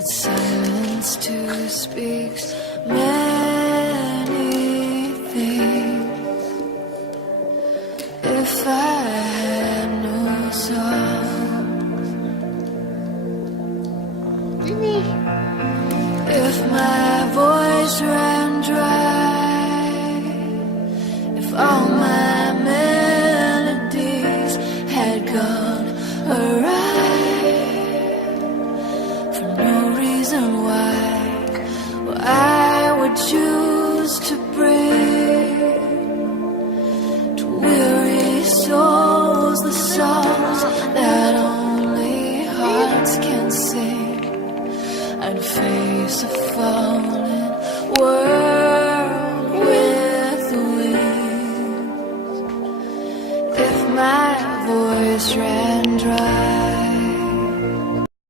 but silence too speaks many things. If I had no songs, if my voice ran dry, if all my melodies had gone awry, for no reason why, well, I would choose to bring to weary souls the songs that only hearts can sing. I'd face a fallen world with wings if my voice ran dry.